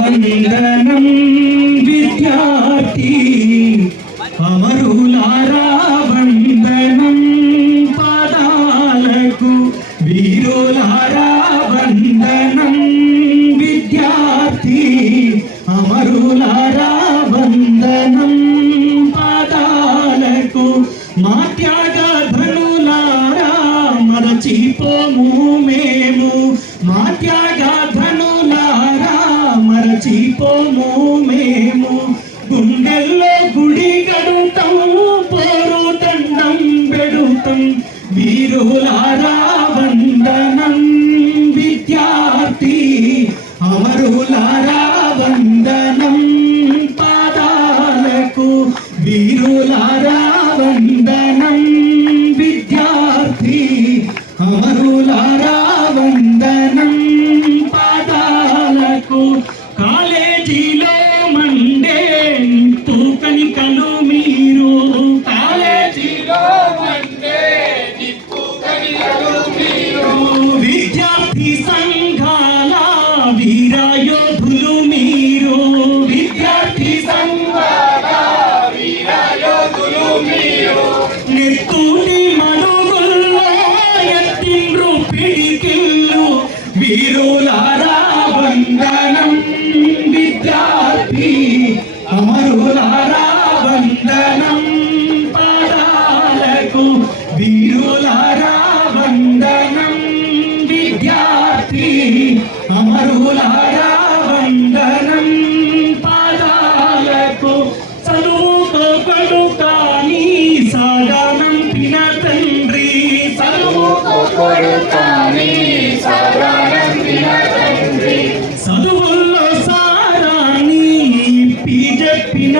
వందనం విద్యార్థి అమరులారా వందనం పాదాలకు వీరులారా వందనం విద్యార్థి అమరులారా వందనం పాదాలకు మా త్యాగ ధనులారా మరచిపోము మేము మా త్యాగ ధనులారా మరచిపోము మేము గుండెల్లో గుడి కడుతాం పోరు దండం పెడుతాం వీరులారా వందనం విద్యార్థి అమరులారా వందనం పాదాలకు వీరులారా వందనం విద్యార్థి అమరులారా వందనం పాదాలకు కాలేజీలో మండే తూకనికలు మీరు కాలేజీలో మండే తూకనికలు మీరు విద్యార్థి సంఘాల వీరయోధులు మీరు విద్యార్థి సంఘాల వీరయోధులు మీరు నెత్తూటి మడుగుల్లో ఎత్తిండ్రు పిడికిళ్ళు వీరులారా వందనం విద్యార్థి అమరులారా వందనం పాదాలకు వీరులారా వందనం విద్యార్థి అమరులారా వందనం పాదాలకు చదువుతో కొడుకాని సాధనం పిన తండ్రి చదువుతో కొడుకాని సాధనం పిన తండ్రి చదువుల్లో సారాన్ని చెప్పిన